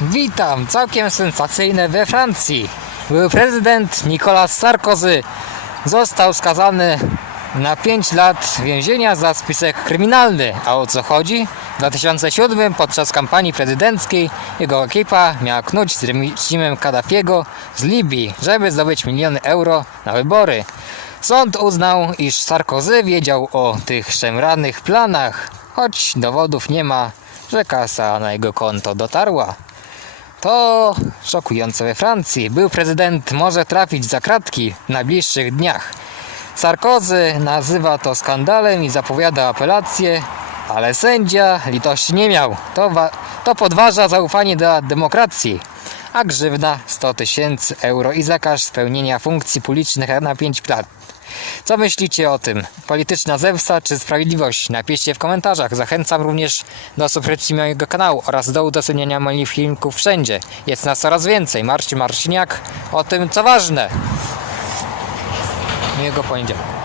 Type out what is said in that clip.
Witam, całkiem sensacyjne we Francji. Były prezydent Nicolas Sarkozy został skazany na 5 lat więzienia za spisek kryminalny. A o co chodzi? W 2007 podczas kampanii prezydenckiej jego ekipa miała knuć z reżimem Kaddafiego z Libii, żeby zdobyć miliony euro na wybory. Sąd uznał, iż Sarkozy wiedział o tych szemranych planach, choć dowodów nie ma, że kasa na jego konto dotarła. To szokujące we Francji. Był prezydent może trafić za kratki w najbliższych dniach. Sarkozy nazywa to skandalem i zapowiada apelację, ale sędzia litości nie miał. To, to podważa zaufanie do demokracji. A grzywna 100 tysięcy euro i zakaz spełnienia funkcji publicznych na 5 lat. Co myślicie o tym? Polityczna zemsta czy sprawiedliwość? Napiszcie w komentarzach. Zachęcam również do subskrypcji mojego kanału oraz do udostępniania moich filmików wszędzie. Jest nas coraz więcej. Marcin Marciniak o tym co ważne. Miłego poniedziałku.